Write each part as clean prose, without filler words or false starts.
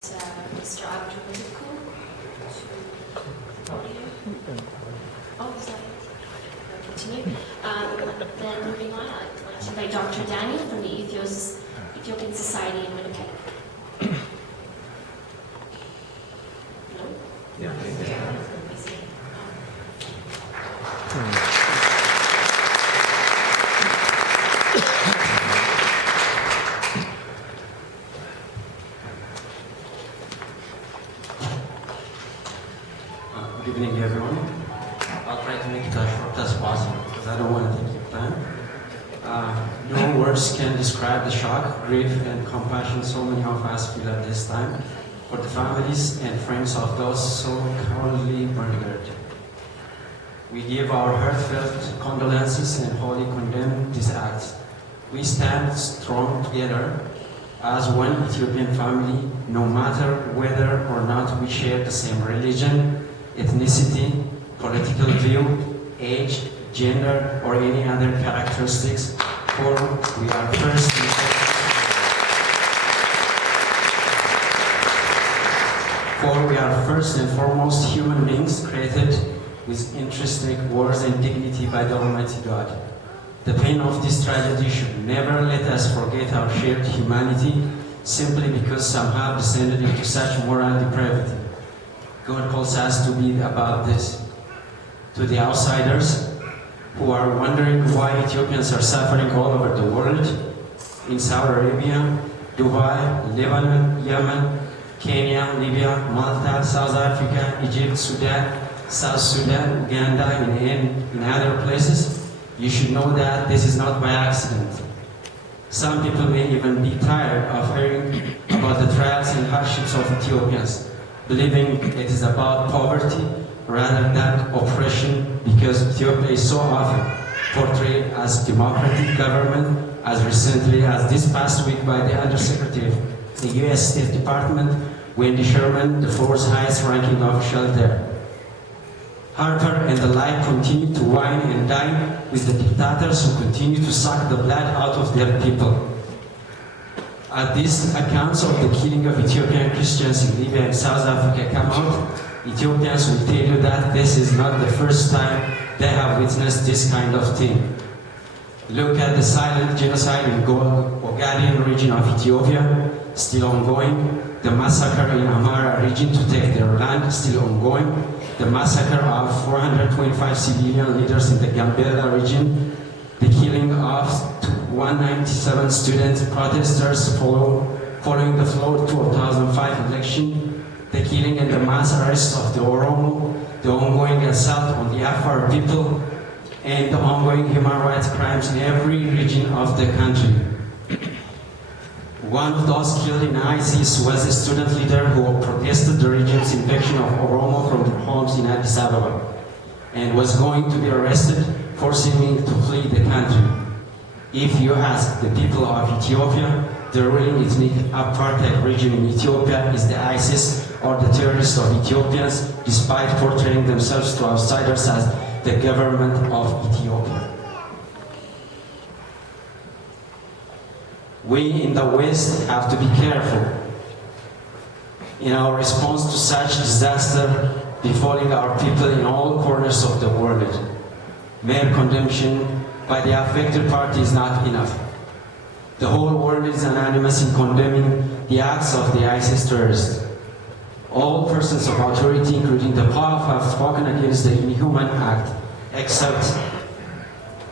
Mr. Abdulmalik. Oh, is that continue? Then moving on, I'd like to invite Dr. Daniel from the Ethiopian Society in Winnipeg. No? Yeah. Good evening, everyone. I'll try to make it as short as possible because I don't want to take your time. No words can describe the shock, grief, and compassion so many of us feel at this time for the families and friends of those so cowardly murdered. We give our heartfelt condolences and wholly condemn these acts. We stand strong together as one Ethiopian family, no matter whether or not we share the same religion, ethnicity, political view, age, gender, or any other characteristics, for we are first and foremost human beings created with intrinsic worth and dignity by the Almighty God. The pain of this tragedy should never let us forget our shared humanity simply because some have descended into such moral depravity. God calls us to be about this. To the outsiders who are wondering why Ethiopians are suffering all over the world, in Saudi Arabia, Dubai, Lebanon, Yemen, Kenya, Libya, Malta, South Africa, Egypt, Sudan, South Sudan, Uganda, and in other places, you should know that this is not by accident. Some people may even be tired of hearing about the trials and hardships of Ethiopians, believing it is about poverty rather than oppression, because Ethiopia is so often portrayed as democratic government, as recently as this past week by the Undersecretary of the U.S. State Department, Wendy Sherman, the fourth highest ranking official there. Harper and the like continue to wine and dine with the dictators who continue to suck the blood out of their people. As these accounts of the killing of Ethiopian Christians in Libya and South Africa come out, Ethiopians will tell you that this is not the first time they have witnessed this kind of thing. Look at the silent genocide in Ogaden region of Ethiopia, still ongoing. The massacre in Amhara region to take their land, still ongoing. The massacre of 425 civilian leaders in the Gambela region. The killing of 197 student protesters following the flawed 2005 election. The killing and the mass arrest of the Oromo. The ongoing assault on the Afar people. And the ongoing human rights crimes in every region of the country. One of those killed in ISIS was a student leader who protested the region's invasion of Oromo from their homes in Addis Ababa and was going to be arrested, forcing him to flee the country. If you ask the people of Ethiopia, the ruling ethnic apartheid region in Ethiopia is the ISIS or the terrorists of Ethiopians, despite portraying themselves to outsiders as the government of Ethiopia. We in the West have to be careful in our response to such disaster befalling our people in all corners of the world. Mere condemnation by the affected party is not enough. The whole world is unanimous in condemning the acts of the ISIS terrorists. All persons of authority, including the Pope, have spoken against the inhuman act, except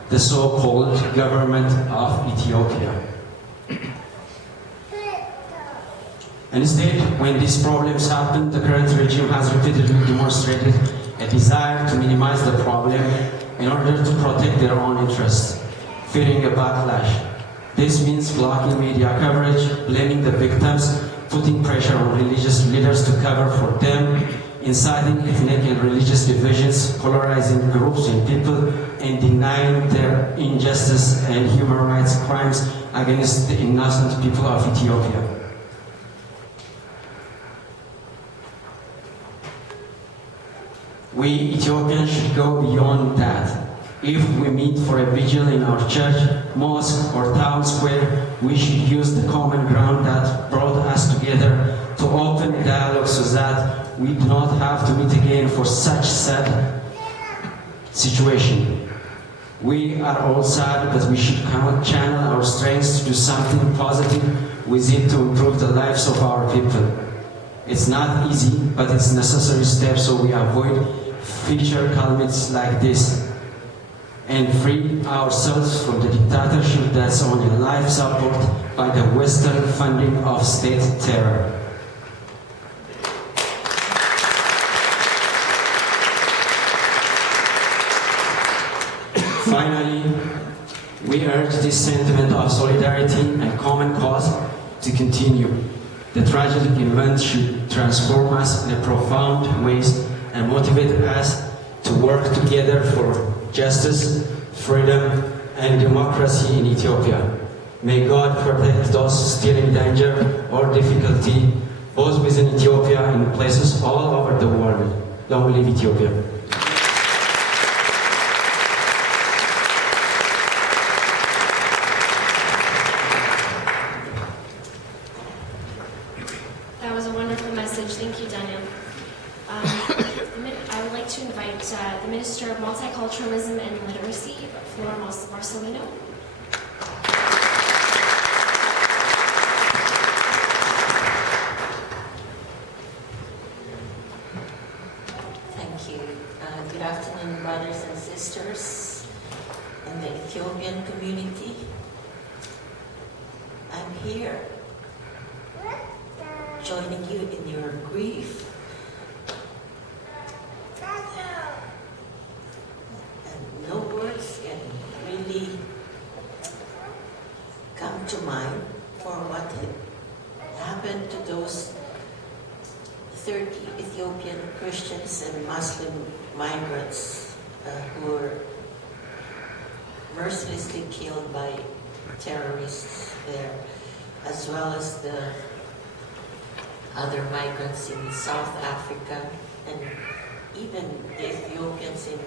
the so-called government of Ethiopia. Instead, when these problems happen, the current regime has repeatedly demonstrated a desire to minimize the problem in order to protect their own interests, fearing a backlash. This means blocking media coverage, blaming the victims, putting pressure on religious leaders to cover for them, inciting ethnic and religious divisions, polarizing groups and people, and denying their injustice and human rights crimes against the innocent people of Ethiopia. We Ethiopians should go beyond that. If we meet for a vigil in our church, mosque, or town square, we should use the common ground that brought us together to to open dialogue so that we do not have to meet again for such sad situation. We are all sad, but we should channel our strengths to do something positive with it to improve the lives of our people. It's not easy, but it's a necessary step so we avoid future calamities like this and free ourselves from the dictatorship that's only life support by the Western funding of state terror. Finally, we urge this sentiment of solidarity and common cause to continue. The tragic event should transform us in a profound ways and motivate us to work together for justice, freedom, and democracy in Ethiopia. May God protect those still in danger or difficulty, both within Ethiopia and places all over the world. Long live Ethiopia. That was a wonderful message. Thank you, Daniel. I would like to invite the Minister of Multiculturalism and Literacy, Flora Marcelino. Thank you. Good afternoon, brothers and sisters in the Ethiopian community. I'm here joining you in your grief. And no words can really come to mind for what happened to those 30 Ethiopian Christians and Muslim migrants who were mercilessly killed by terrorists there, as well as the other migrants in South Africa and even the Ethiopians in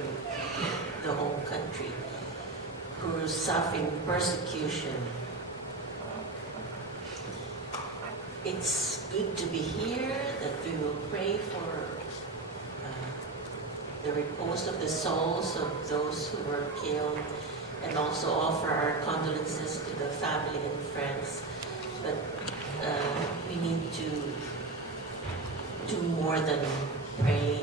the home country who are suffering persecution. It's good to be here, that we will pray for the repose of the souls of those who were killed, and also offer our condolences to the family and friends. But we need to do more than pray.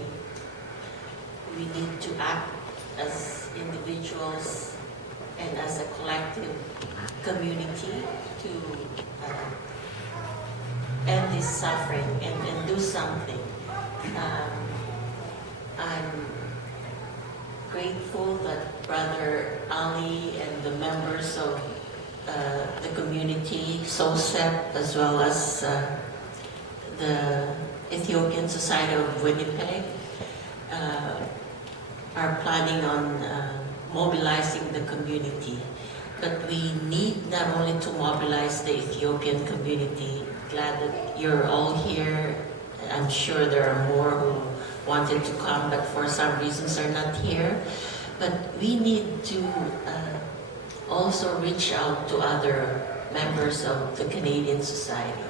We need to act as individuals and as a collective community to end this suffering and do something. I'm grateful that Brother Ali and the members of the community, SOSEP, as well as the Ethiopian Society of Winnipeg, are planning on mobilizing the community. But we need not only to mobilize the Ethiopian community. Glad that you're all here. I'm sure there are more who wanted to come, but for some reasons are not here. But we need to also reach out to other members of the Canadian Society.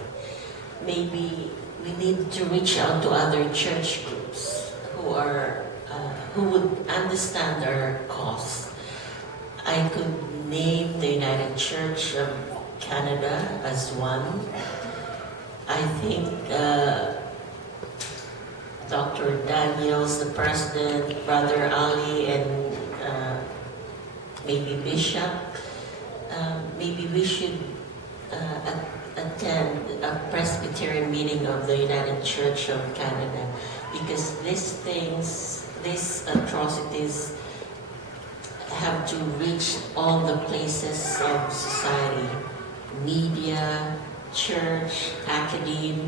Maybe we need to reach out to other church groups who would understand our cause. I could name the United Church of Canada as one. I think Dr. Daniels, the president, Brother Ali, and maybe Bishop, maybe we should attend a Presbyterian meeting of the United Church of Canada, because these atrocities have to reach all the places of society, media, church, academia,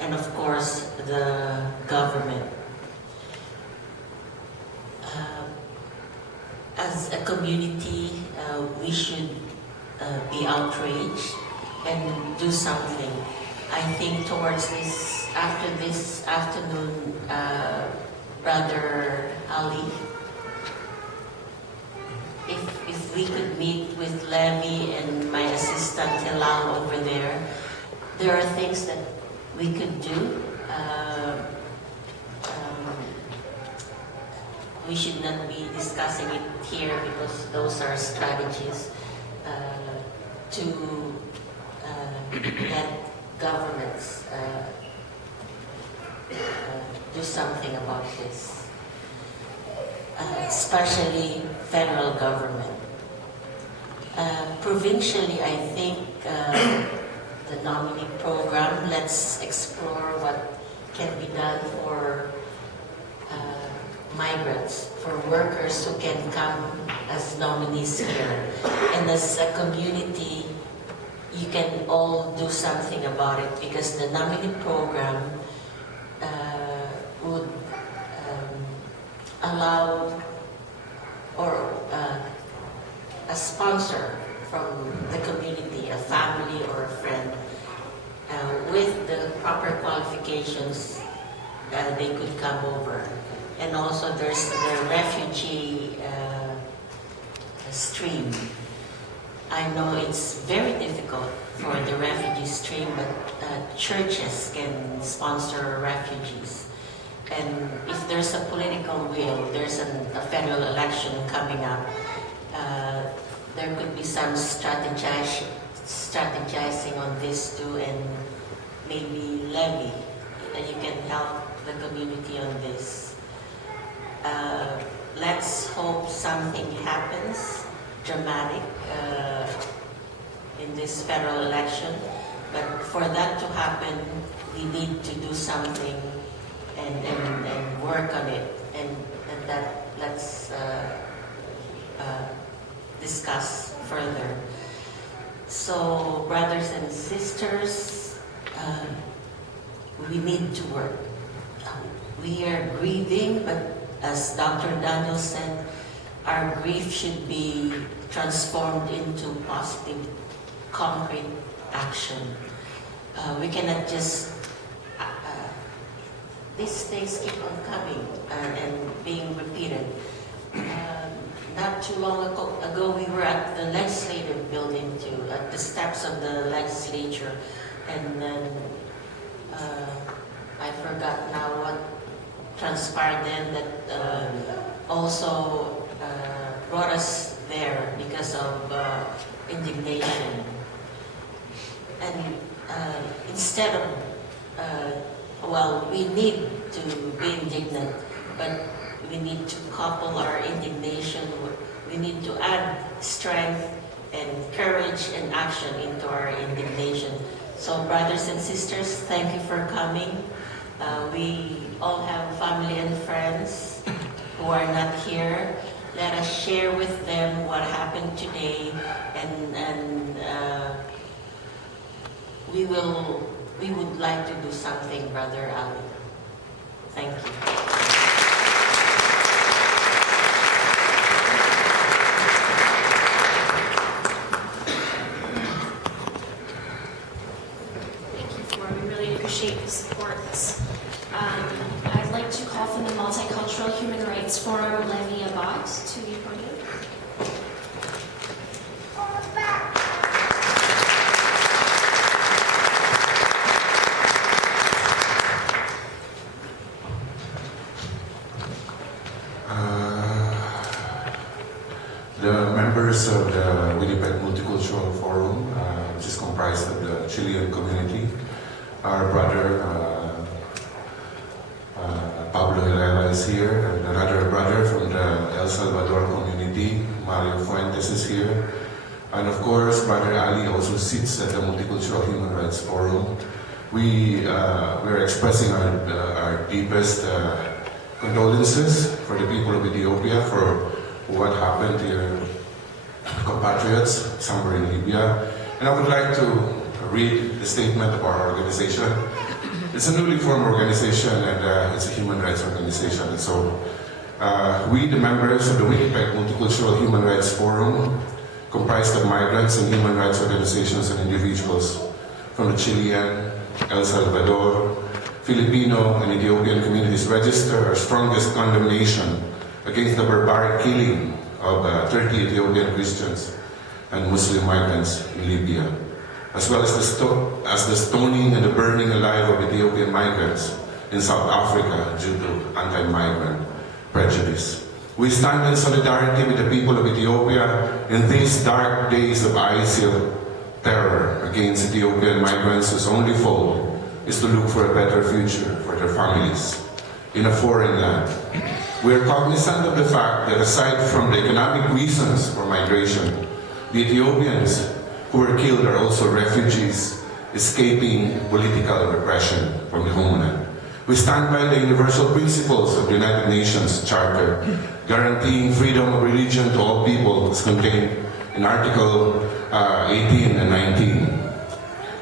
and of course the government. As a community, we should be outraged and do something. I think towards this, after this afternoon, Brother Ali, if we could meet with Levi and my assistant Hilal over there. There are things that we could do. We should not be discussing it here because those are strategies to let governments do something about this, especially federal government. Provincially, I think the nominee program, let's explore what can be done for migrants, for workers who can come as nominees here. And as a community, you can all do something about it because the nominee program would allow or a sponsor from the community, a family or a friend, with the proper qualifications, they could come over. And also there's the refugee stream. I know it's very difficult for the refugee stream, but churches can sponsor refugees. And if there's a political will, there's a federal election coming up, there could be some strategizing on this too, and maybe levy that you can help the community on this. Let's hope something happens dramatic in this federal election. But for that to happen, we need to do something and work on it. And that let's discuss further. So, brothers and sisters, we need to work. We are grieving, but as Dr. Daniel said, our grief should be transformed into positive, concrete action. We cannot just, these things keep on coming and being repeated. Not too long ago, we were at the legislative building too, at the steps of the legislature, and then I forgot now what transpired then that also brought us there because of indignation. And instead of, well, we need to be indignant, but we need to couple our indignation, we need to add strength and courage and action into our indignation. So brothers and sisters, thank you for coming. We all have family and friends who are not here. Let us share with them what happened today, and we would like to do something, Brother Ali. Thank you. We really appreciate the support. I'd like to call from the Multicultural Human Rights Forum, Levi Abad, to the podium. The members of the Winnipeg Multicultural Forum, which is comprised of the Chilean community, our brother Pablo Herrera is here, and another brother from the El Salvador community, Mario Fuentes, is here. And of course, Brother Ali also sits at the Multicultural Human Rights Forum. We are expressing our deepest condolences for the people of Ethiopia for what happened to your compatriots, some were in Libya. And I would like to read the statement of our organization. It's a newly formed organization, and it's a human rights organization. And so we, the members of the Winnipeg Multicultural Human Rights Forum, comprised of migrants and human rights organizations and individuals from the Chilean, El Salvador, Filipino, and Ethiopian communities, register our strongest condemnation against the barbaric killing of 30 Ethiopian Christians and Muslim migrants in Libya, as well as the stoning and the burning alive of Ethiopian migrants in South Africa due to anti-migrant prejudice. We stand in solidarity with the people of Ethiopia in these dark days of ISIL terror against Ethiopian migrants whose only fault is to look for a better future for their families in a foreign land. We are cognizant of the fact that aside from the economic reasons for migration, the Ethiopians who were killed are also refugees escaping political repression from the homeland. We stand by the universal principles of the United Nations Charter, guaranteeing freedom of religion to all people as contained in Article 18 and 19.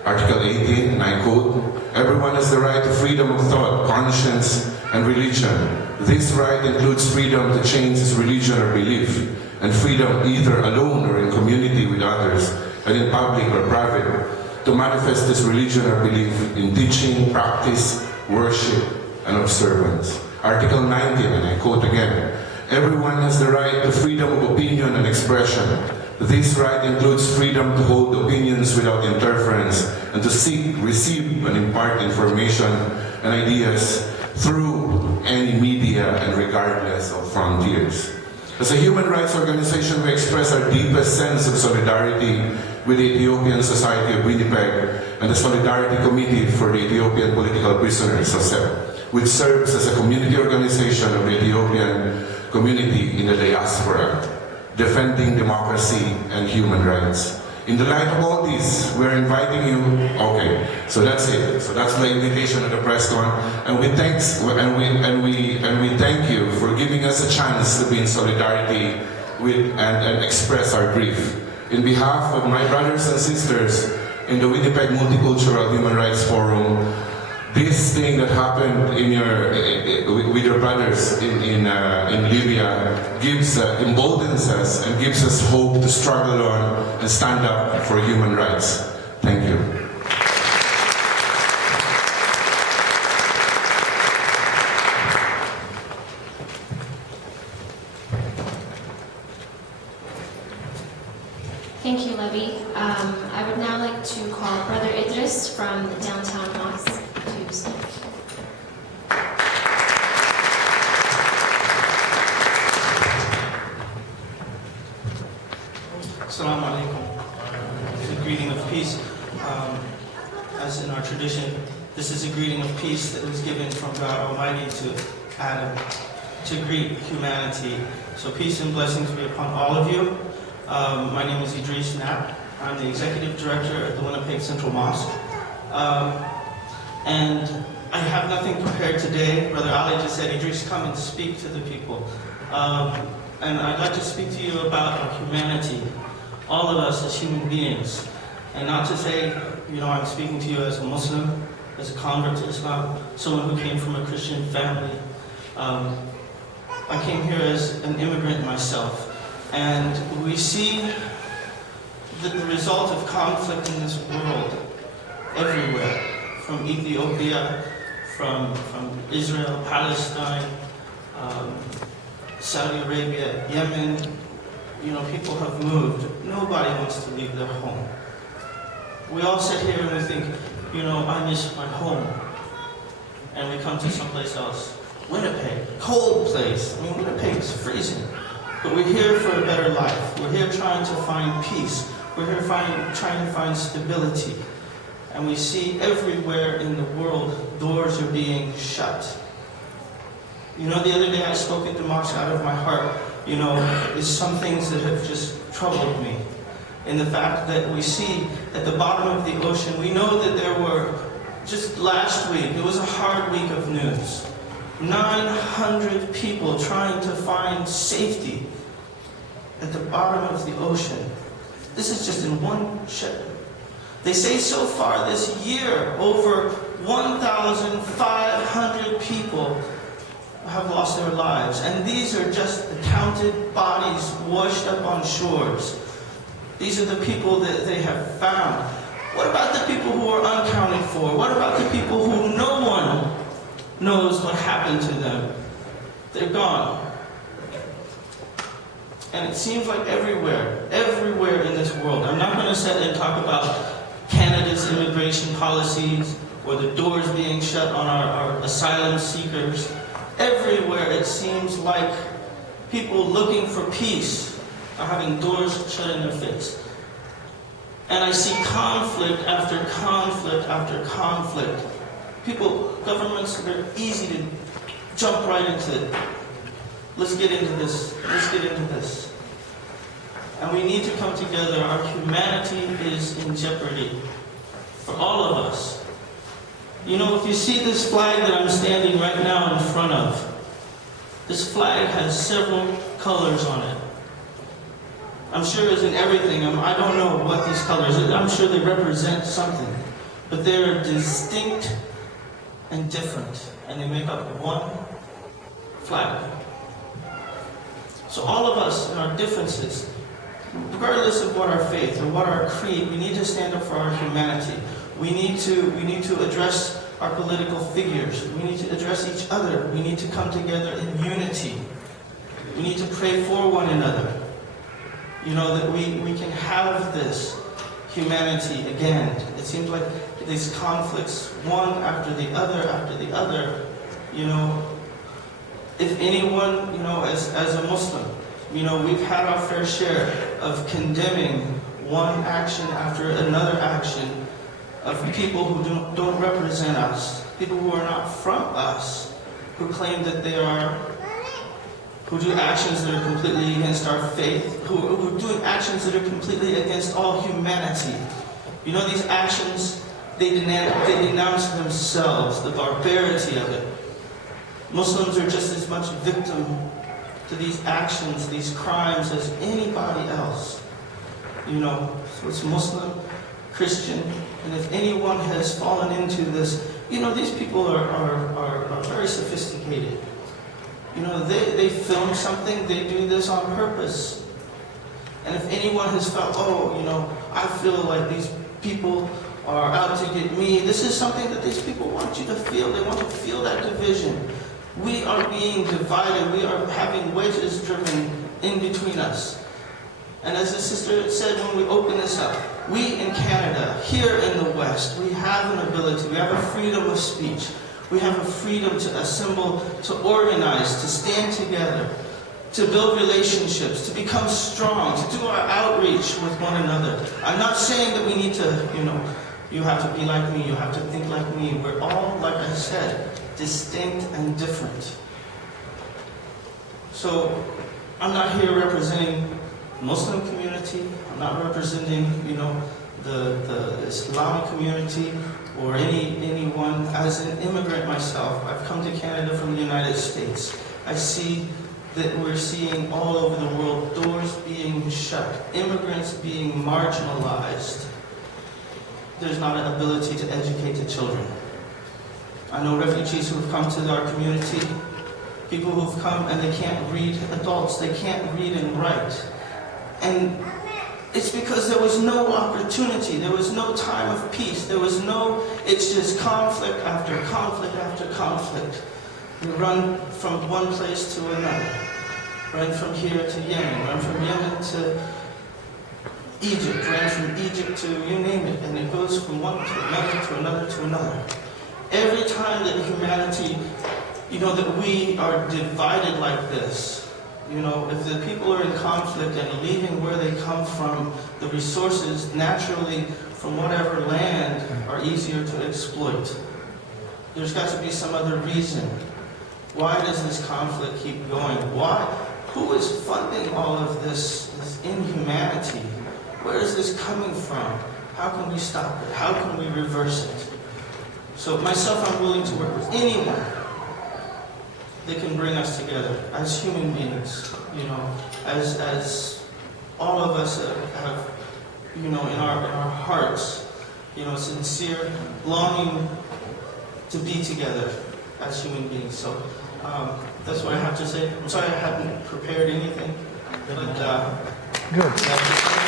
Article 18, and I quote, "Everyone has the right to freedom of thought, conscience, and religion. This right includes freedom to change his religion or belief, and freedom either alone or in community with others, and in public or private, to manifest his religion or belief in teaching, practice, worship, and observance." Article 19, and I quote again, "Everyone has the right to freedom of opinion and expression. This right includes freedom to hold opinions without interference and to seek, receive, and impart information and ideas through any media and regardless of frontiers." As a human rights organization, we express our deepest sense of solidarity with the Ethiopian Society of Winnipeg and the Solidarity Committee for the Ethiopian Political Prisoners, which serves as a community organization of the Ethiopian community in the diaspora, defending democracy and human rights. In the light of all this, we're inviting you. Okay, so that's it. So that's the invitation of the press con, and we thank you for giving us a chance to be in solidarity with and express our grief. In behalf of my brothers and sisters in the Winnipeg Multicultural Human Rights Forum, this thing that happened with your brothers in Libya emboldens us and gives us hope to struggle on and stand up for human rights. Thank you. Thank you, Levy. I would now like to call Brother Idris from the downtown mosque to speak. Assalamu alaikum. It's a greeting of peace. As in our tradition, this is a greeting of peace that was given from God Almighty to Adam to greet humanity. So peace and blessings be upon all of you. My name is Idris Knapp. I'm the Executive Director at the Winnipeg Central Mosque. And I have nothing prepared today. Brother Ali just said, Idris, come and speak to the people. And I'd like to speak to you about our humanity, all of us as human beings. And not to say, I'm speaking to you as a Muslim, as a convert to Islam, someone who came from a Christian family. I came here as an immigrant myself. And we see the result of conflict in this world everywhere, from Ethiopia, from Israel, Palestine, Saudi Arabia, Yemen. People have moved. Nobody wants to leave their home. We all sit here and we think, I miss my home. And we come to someplace else. Winnipeg, cold place. Winnipeg is freezing. But we're here for a better life. We're here trying to find peace. We're here trying to find stability. And we see everywhere in the world, doors are being shut. The other day I spoke at the mosque out of my heart. There's some things that have just troubled me. In the fact that we see at the bottom of the ocean, we know that there were, just last week, it was a hard week of news. 900 people trying to find safety at the bottom of the ocean. This is just in one ship. They say so far this year, over 1,500 people have lost their lives. And these are just the counted bodies washed up on shores. These are the people that they have found. What about the people who are unaccounted for? What about the people who no one knows what happened to them? They're gone. And it seems like everywhere in this world. I'm not going to sit and talk about Canada's immigration policies or the doors being shut on our asylum seekers. Everywhere it seems like people looking for peace are having doors shut in their face. And I see conflict after conflict after conflict. Governments, they're easy to jump right into it. Let's get into this. Let's get into this. And we need to come together. Our humanity is in jeopardy for all of us. You know, if you see this flag that I'm standing right now in front of, this flag has several colors on it. I'm sure it's in everything. I don't know what these colors are. I'm sure they represent something. But they're distinct and different. And they make up one flag. So all of us in our differences, regardless of what our faith or what our creed, we need to stand up for our humanity. We need to address our political figures. We need to address each other. We need to come together in unity. We need to pray for one another. You know, that we can have this humanity again. It seems like these conflicts, one after the other, you know, if anyone, you know, as a Muslim, you know, we've had our fair share of condemning one action after another action of people who don't represent us, people who are not from us, who claim that they are, who do actions that are completely against our faith, who do actions that are completely against all humanity. You know, these actions, they denounce themselves, the barbarity of it. Muslims are just as much victim to these actions, these crimes, as anybody else. You know, so it's Muslim, Christian, and if anyone has fallen into this, you know, these people are very sophisticated. You know, they film something, they do this on purpose. And if anyone has felt, oh, you know, I feel like these people are out to get me, this is something that these people want you to feel. They want to feel that division. We are being divided. We are having wedges driven in between us. And as the sister said when we opened this up, we in Canada, here in the West, we have an ability, we have a freedom of speech. We have a freedom to assemble, to organize, to stand together, to build relationships, to become strong, to do our outreach with one another. I'm not saying that we need to, you know, you have to be like me, you have to think like me. We're all, like I said, distinct and different. So I'm not here representing the Muslim community. I'm not representing, you know, the Islamic community or anyone. As an immigrant myself, I've come to Canada from the United States. I see that we're seeing all over the world doors being shut, immigrants being marginalized. There's not an ability to educate the children. I know refugees who have come to our community, people who have come and they can't read, adults, they can't read and write. And it's because there was no opportunity, there was no time of peace, it's just conflict after conflict after conflict. We run from one place to another, run from here to Yemen, run from Yemen to Egypt, ran from Egypt to you name it, and it goes from one to another to another to another. Every time that humanity, you know, that we are divided like this, you know, if the people are in conflict and leaving where they come from, the resources naturally from whatever land are easier to exploit. There's got to be some other reason. Why does this conflict keep going? Why? Who is funding all of this inhumanity? Where is this coming from? How can we stop it? How can we reverse it? So myself, I'm willing to work with anyone that can bring us together as human beings, you know, as all of us have, you know, in our hearts, you know, sincere longing to be together as human beings. So that's what I have to say. I'm sorry I hadn't prepared anything, but Good.